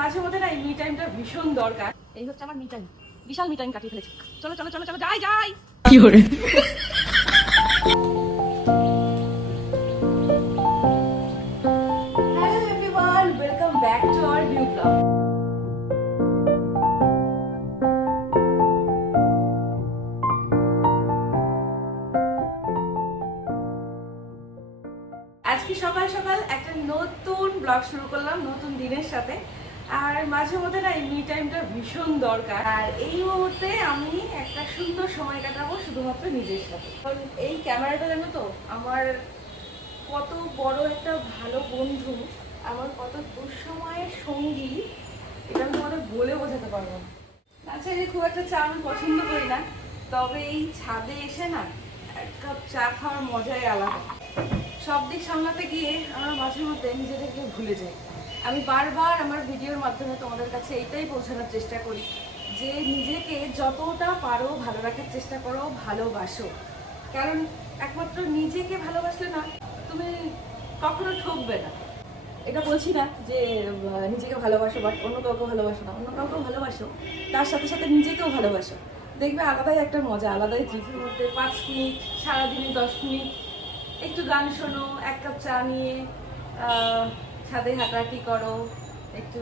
মাঝে মধ্যে না এই মি টাইমটা ভীষণ দরকার। এই হচ্ছে আমার মি টাইম, বিশাল মি টাইম কাটিয়ে ফেলেছি। চলো চলো চলো চলো যাই যাই। কি করে hello everyone, welcome back to our new blog. আজকে সকাল সকাল একটা নতুন ব্লগ শুরু করলাম নতুন দিনের সাথে। আর মাঝে মধ্যে না এই মি টাইমটা ভীষণ দরকার। আর এই মুহূর্তে আমি একটা সুন্দর সময় কাটাবো শুধুমাত্র নিজের সাথে। কারণ এই ক্যামেরাটা জানো তো আমার কত বড় একটা ভালো বন্ধু, আমার কত দুঃসময়ের সঙ্গী, এটা আমি তোমাদের বলে বোঝাতে পারবো না। আচ্ছা, যে খুব একটা চা আমি পছন্দ করি না, তবে এই ছাদে এসে না এক কাপ চা খাওয়ার মজাই আলাদা। সব দিক সামলাতে গিয়ে আমরা মাঝে মধ্যে নিজেদেরকে ভুলে যাই। আমি বারবার আমার ভিডিওর মাধ্যমে তোমাদের কাছে এইটাই পৌঁছানোর চেষ্টা করি যে নিজেকে যতটা পারো ভালো রাখার চেষ্টা করো, ভালোবাসো। কারণ একমাত্র নিজেকে ভালোবাসলে না তুমি কখনো ঠকবে না। এটা বলছি না যে নিজেকে ভালোবাসো বাট অন্য কাউকে ভালোবাসো না, অন্য কাউকে ভালোবাসো, তার সাথে সাথে নিজেকেও ভালোবাসো। দেখবে আলাদাই একটা মজা, আলাদাই জীবনের মধ্যে 5 মিনিট সারাদিনে 10 মিনিট একটু গান শোনো, এক কাপ চা নিয়ে ছাদে হাঁটাহাঁটি করো, একটু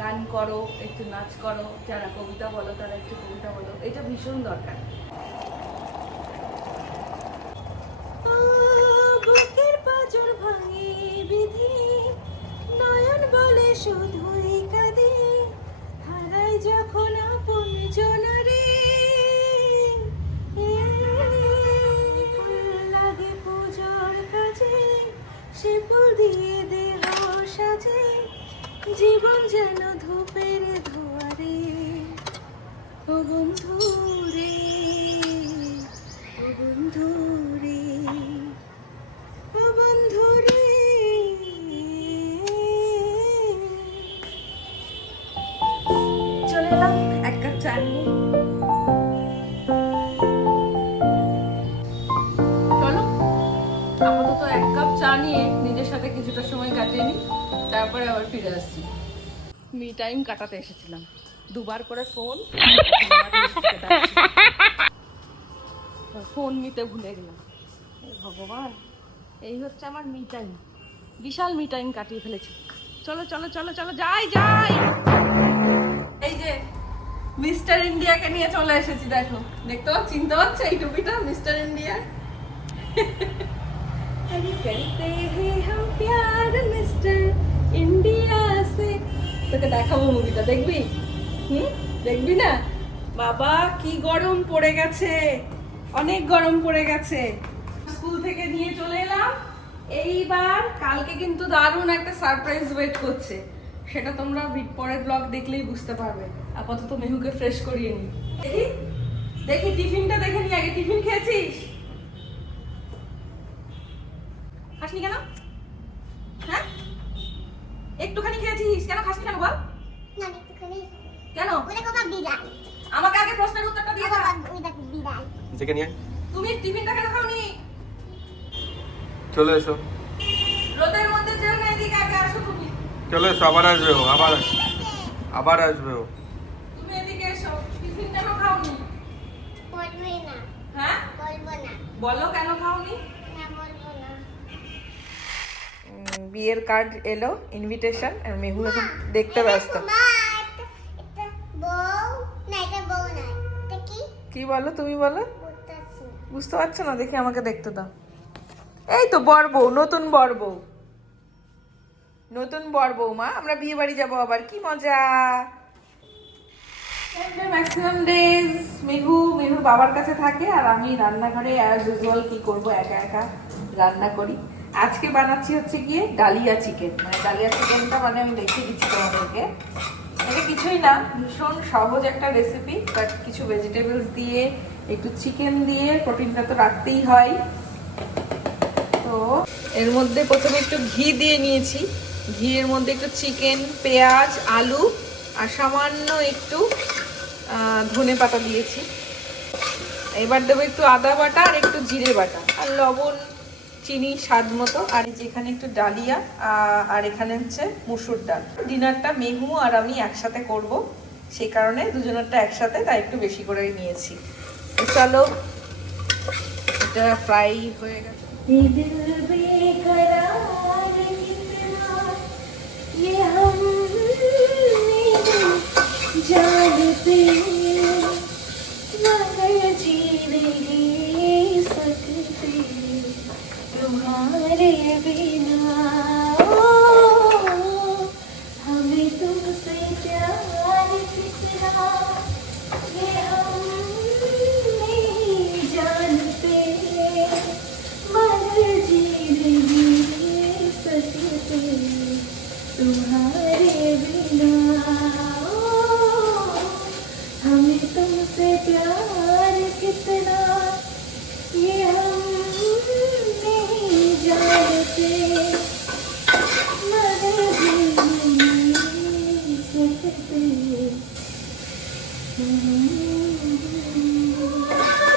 গান করো, একটু নাচ করো, যারা কবিতা বলো তারা একটু কবিতা বলো, এটা ভীষণ দরকার। বুকের পাঁজর ভাঙে বিধি, নয়ন বলে শুধুই কাঁদে, হারাই যখন আপন জনারে, লাগে পূজার কাজে, সে ফুল দিয়ে দেহ সাজে, জীবন যেন ধূপের ধোয়ারে, ও বন্ধু রে, ও বন্ধু রে, ও বন্ধু রে। চলে এলাম এক কাপ চা নিয়ে। চলো আপাতত এক কাপ চা নিয়ে নিজের সাথে কিছুটা সময় কাটিয়ে নিই, তারপরে আবার ফিরে আসছি। মি টাইম কাটাতে এসেছিলাম, দুবার করে ফোন নিতে ভুলে গেলাম। ভগবান, এই হচ্ছে আমার মি টাইম, বিশাল মি টাইম কাটিয়ে ফেলেছি। চলো চলো চলো চলো যাই যাই। এই যে মিস্টার ইন্ডিয়াকে নিয়ে চলে এসেছি, দেখো, দেখতে পাচ্ছ, চিনতে পারছো এই টুপিটা মিস্টার ইন্ডিয়া। करते हैं हम प्यार मिस्टर इंडिया से। তোকে দেখাবো মুভিটা, দেখবি? দেখবি না? বাবা কি গরম পড়ে গেছে, অনেক গরম পড়ে গেছে। স্কুল থেকে নিয়ে চলে এলাম। এইবার কালকে কিন্তু দারুণ একটা সারপ্রাইজ ওয়েট করছে, সেটা তোমরা পরের ব্লগ দেখলেই বুঝতে পারবে। আপাতত মেহুকে ফ্রেশ করিয়ে নি। দেখি দেখি টিফিনটা দেখে নি আগে। টিফিন খেয়েছিস? খাসনি কেন? হ্যাঁ, একটুখানি খেয়েছিস, কেন খাসনি কেন বল? না একটুখানি। কেন? ওরে বাবা বিড়াল। আমাকে আগে প্রশ্নের উত্তরটা দিয়ে দাও। ওই দেখ বিড়াল। যেকে নিয়ে তুমি টিফিনটা কেন খাওনি? চলে এসো, রোদের মধ্যে যেও না, এদিকে আগে আসো তুমি। চলে এসো, আবার আসবে ও, আবার আসবে ও। তুমি এদিকে এসো, টিফিন কেন খাওনি? বলবই না। হ্যাঁ বলবো না। বলো কেন খাওনি? না বলবো না। বিয়ের কার্ড এলো, ইনভিটেশন, আর মেহু এখন দেখতে ব্যস্ত। মা এটা বউ না, এটা বউ না, এটা কি? কি বলো, তুমি বলো। বুঝতাছি না। বুঝতে পারছো না? দেখি আমাকে দেখতে দাও। এই তো বর বউ, নতুন বর বউ, নতুন বর বউ। মা আমরা বিয়ে বাড়ি যাবো আবার, কি মজা। ম্যাক্সিমাম ডেজ মেহুর বাবার কাছে থাকে, আর আমি রান্নাঘরে অ্যাজ ইউজুয়াল কি করবো, একা একা রান্না করি। আজকে বানাচ্ছি হচ্ছে গিয়ে ডালিয়া চিকেন। মানে ডালিয়া চিকেনটা মানে আমি দেখিয়ে দিচ্ছি তোমাদেরকে। এটা কিছুই না, ভীষণ সহজ একটা রেসিপি, বাট কিছু ভেজিটেবলস দিয়ে, একটু চিকেন দিয়ে, প্রোটিনটা তো রাখতেই হয়। তো এর মধ্যে প্রথমে একটু ঘি দিয়ে নিয়েছি, ঘিয়ের মধ্যে একটু চিকেন, পেঁয়াজ, আলু আর সামান্য একটু ধনে পাতা দিয়েছি। এবার দেবো একটু আদা বাটা আর একটু জিরে বাটা আর লবণ চিনি স্বাদ মতো, আর যেখানে একটু ডালিয়া, আর এখানে হচ্ছে মুসুর ডাল। ডিনারটা মেহু আর আমি একসাথে করব, সেই কারণে দুজনেরটা একসাথে, তাই একটু বেশি করে নিয়েছি। চলো, এটা ফ্রাই হয়ে গেছে। जानते मगर जी नहीं सकते तुम्हारे बिना, हमें तुमसे प्यार कितना ये हम नहीं जानते, मगर जी नहीं सकते तुम्हारे बिना, हमें तुमसे प्यार कितना ये हम नहीं जानते, मगर जी नहीं सकते।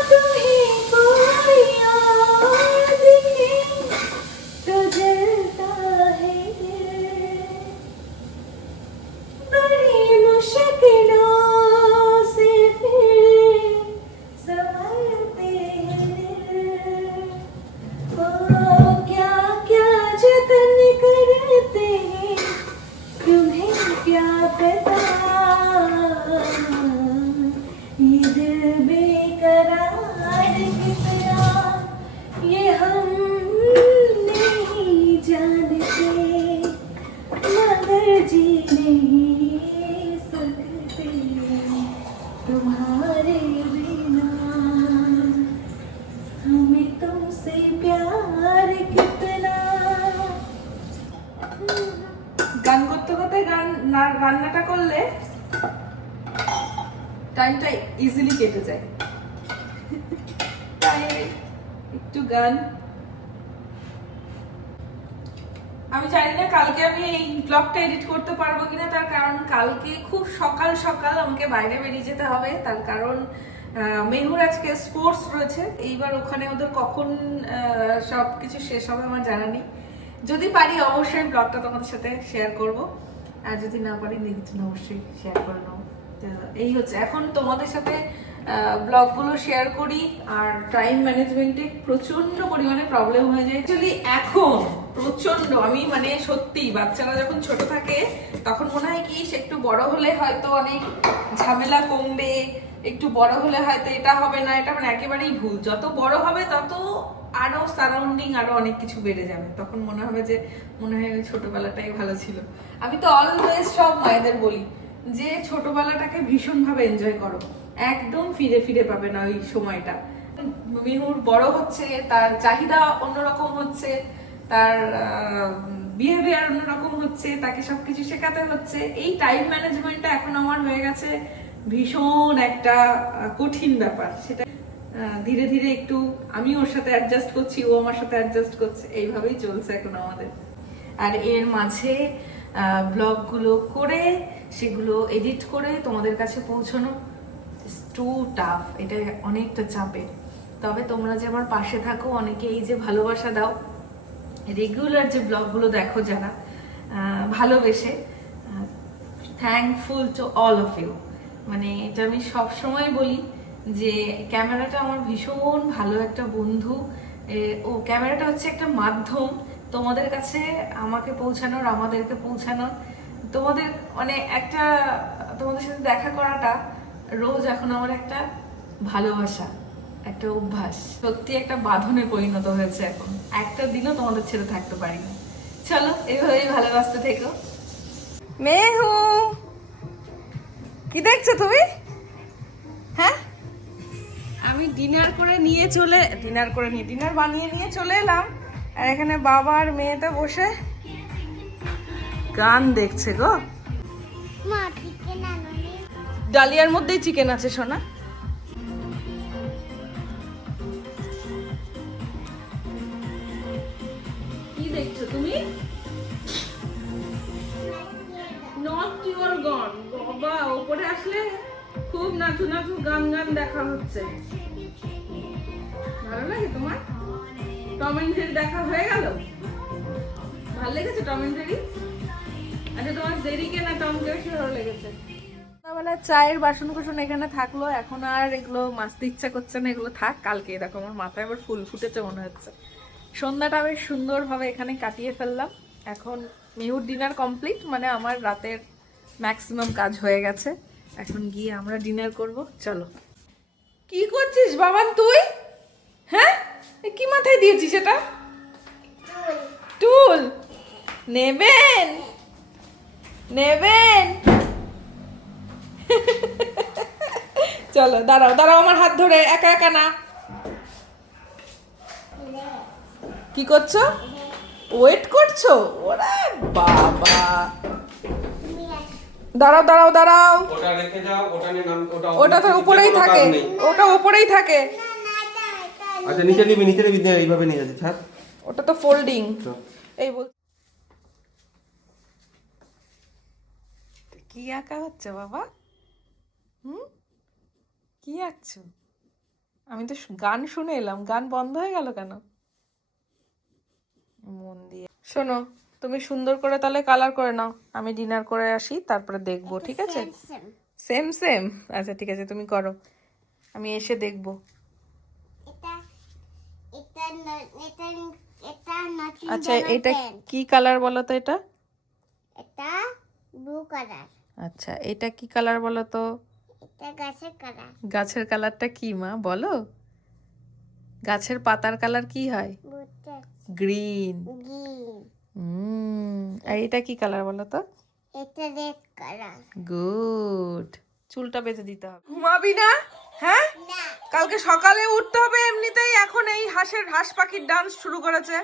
तुम्हें कोई याद है तो जलता है बड़ी मुश्किलों से फिर संभलते हैं, ओ क्या क्या जतन करते हैं तुम्हें क्या पता, ये दिल बेकरार कितना ये हम नहीं जानते, मगर जी नहीं सकते तुम्हारे बिना, हमें तुमसे प्यार कितना। গান করতে করতে রান্নাটা করলে টাইমটা ইজিলি কেটে যায়, তাই একটু গান। আমি জানি না কালকে আমি এই ব্লগটা এডিট করতে পারবো কিনা, তার কারণ কালকে খুব সকাল সকাল আমাকে বাইরে বেরিয়ে যেতে হবে, তার কারণ মেহুর আজকে স্পোর্টস রয়েছে। এইবার ওখানে ওদের কখন সবকিছু শেষ হবে আমার জানা নেই। যদি পারি অবশ্যই ব্লগটা তোমাদের সাথে শেয়ার করব, আর যদি না পারি নেক্সট দিন অবশ্যই শেয়ার করে নেবো। এই হচ্ছে, এখন তোমাদের সাথে ব্লগগুলো শেয়ার করি, আর টাইম ম্যানেজমেন্টে প্রচন্ড পরিমাণে প্রবলেম হয়ে যায় অ্যাকচুয়ালি এখন প্রচন্ড। আমি মানে সত্যি, বাচ্চারা যখন ছোট থাকে তখন মনে হয় কি সে একটু বড় হলে হয়তো অনেক ঝামেলা কমবে, একটু বড় হলে হয়তো এটা হবে না, এটা মানে একেবারেই ভুল। যত বড় হবে তত আরো সারাউন্ডিং আরো অনেক কিছু বেড়ে যাবে, তখন মনে হবে যে মনে হয় ওই ছোটবেলাটাই ভালো ছিল। আমি তো অলওয়েজ সব মায়েদের বলি যে ছোটবেলাটাকে ভীষণ ভাবে এনজয় করো, একদম ফিরে ফিরে পাবে না ওই সময়টা। মেহুর বড় হচ্ছে, তার চাহিদা অন্যরকম হচ্ছে, তার বিহেভিয়ার অন্যরকম হচ্ছে, তাকে সবকিছু শেখাতে হচ্ছে। এই টাইম ম্যানেজমেন্টটা এখন আমার হয়ে গেছে ভীষণ একটা কঠিন ব্যাপার। সেটা ধীরে ধীরে একটু আমি ওর সাথে অ্যাডজাস্ট করছি, ও আমার সাথে অ্যাডজাস্ট করছে, এইভাবেই চলছে এখন আমাদের। আর এর মাঝে ব্লগগুলো করে সেগুলো এডিট করে তোমাদের কাছে পৌঁছানো টু টাফ, এটা অনেকটা চাপের। তবে তোমরা যে আমার পাশে থাকো, অনেকে এই যে ভালোবাসা দাও, রেগুলার যে ব্লগগুলো দেখো যারা ভালোবেসে, thankful to all of you. মানে এটা আমি সব সময় বলি যে ক্যামেরাটা আমার ভীষণ ভালো একটা বন্ধু, ও ক্যামেরাটা হচ্ছে একটা মাধ্যম তোমাদের কাছে আমাকে পৌঁছানোর, আমাদেরকে পৌঁছানোর। তোমাদের মানে একটা তোমাদের সাথে দেখা করাটা রোজ এখন আমার একটা ভালোবাসা, একটা অভ্যাস, সত্যি একটা বাঁধনে পরিণত হয়েছে। এখন একটা দিনও তোমাদের ছেড়ে থাকতে পারি না। চলো এইভাবেই ভালোবাসতে থেকো। মেহু, কি দেখছো তুমি? হ্যাঁ, আমি ডিনার বানিয়ে নিয়ে চলে এলাম, আর এখানে বাবা আর মেয়েটা বসে গান দেখছে গো। মা চিকেন আনোনি? ডালিয়ার মধ্যেই চিকেন আছে সোনা। কি দেখছো তুমি? নট ইউর গন। বাবা উপরে আসলে খুব নাচু নাচু গান দেখা হচ্ছে। ভালো লাগে তোমার? টম এন্ড জেরি দেখা হয়ে গেল? ভালো লেগেছে টম এন্ড জেরি? আচ্ছা তোমার জেরিকে না টমকে বেশি ভালো লেগেছে? সকালবেলা চায়ের বাসন কুসন এখানে থাকলো, এখন আর এগুলো মাজতে ইচ্ছা করছে না, এগুলো থাক। কালকে দেখো আমার মাথায় আবার ফুল ফুটেছে মনে হচ্ছে। সন্ধ্যাটা বেশ সুন্দরভাবে এখানে কাটিয়ে ফেললাম। এখন মিহুর ডিনার কমপ্লিট, মানে আমার রাতের ম্যাক্সিমাম কাজ হয়ে গেছে। এখন গিয়ে আমরা ডিনার করব। চলো। কি করছিস বাবান তুই? হ্যাঁ, এ কি মাথায় দিয়েছিস এটা? টুল নেবেন নেবেন। চলো দাঁড়াও দাঁড়াও, আমার হাত ধরে, একা একা না। কি করছো? ওয়েট করছো? ওরে বাবা, দাঁড়াও দাঁড়াও দাঁড়াও। ওটা রেখে যাও, ওটা নিয়ে নাম, ওটা তো উপরেই থাকে, ওটা উপরেই থাকে। আচ্ছা নিচে নিবি এইভাবে নিয়ে যাচ্ছি ছাড়। ওটা তো ফোল্ডিং। এই বল, কি আঁকা হচ্ছে বাবা? কি আঁকছো? আমি তো গান শুনে এলাম, গান বন্ধ হয়ে গেল কেন? মন দিয়ে শোনো, তুমি সুন্দর করে তাহলে কালার করে নাও, আমি ডিনার করে আসি, তারপরে দেখবো, ঠিক আছে? সেম সেম, আচ্ছা ঠিক আছে, তুমি করো, আমি এসে দেখবো। আচ্ছা এটা কি কালার বলো তো? এটা এটা ব্লু কালার। আচ্ছা এটা কি কালার বলো তো? এটা গাছের কালার। গাছের কালারটা কি মা বলো? গাছের পাতার কালার কি হয়? গ্রিন। আর এটা কি কালার বলো তো? এটা রেড কালার। গুড। চুলটা বেঁধে দিতে হবে। ঘুমাবি না? হ্যাঁ, না, কালকে সকালে উঠতে হবে এমনিতেই। এখন এই হাঁস পাখির ডান্স শুরু করেছে।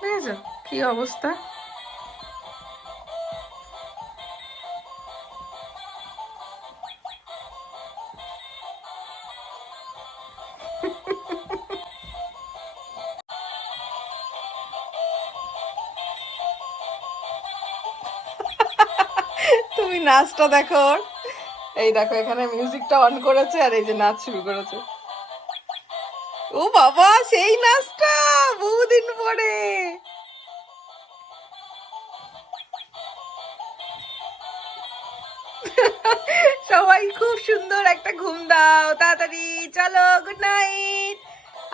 বুঝেছো কি অবস্থা? তুমি নাচটা দেখো ওর। এই দেখো এখানে মিউজিকটা অন করেছে আর এই যে নাচ শুরু করেছে। ও বাবা, সেই নাচটা বহুদিন পরে। সবাই খুব সুন্দর একটা ঘুম দাও তাড়াতাড়ি, চলো গুড নাইট।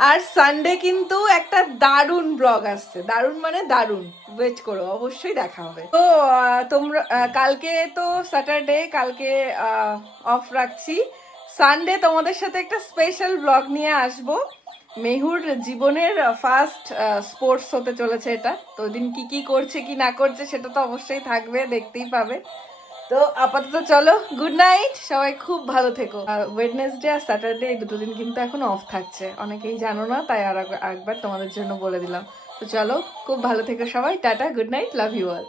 আর সানডে কিন্তু একটা দারুণ ব্লগ আসছে, দারুণ মানে দারুণ, ওয়েট করো, অবশ্যই দেখা হবে। তো তোমরা কালকে তো স্যাটারডে, কালকে অফ রাখছি। সানডে তোমাদের সাথে একটা স্পেশাল ব্লগ নিয়ে আসবো। মেহুর জীবনের ফার্স্ট স্পোর্টস হতে চলেছে এটা, তো ওই দিন কি কি করছে কি না করছে সেটা তো অবশ্যই থাকবে, দেখতেই পাবে। তো আপাতত চলো, গুড নাইট, সবাই খুব ভালো থেকো। ওয়েডনেসডে আর স্যাটারডে এই দুটো দিন কিন্তু এখন অফ থাকছে, অনেকেই জানো না, তাই আর একবার তোমাদের জন্য বলে দিলাম। তো চলো, খুব ভালো থেকো সবাই, tata, good night, love you all.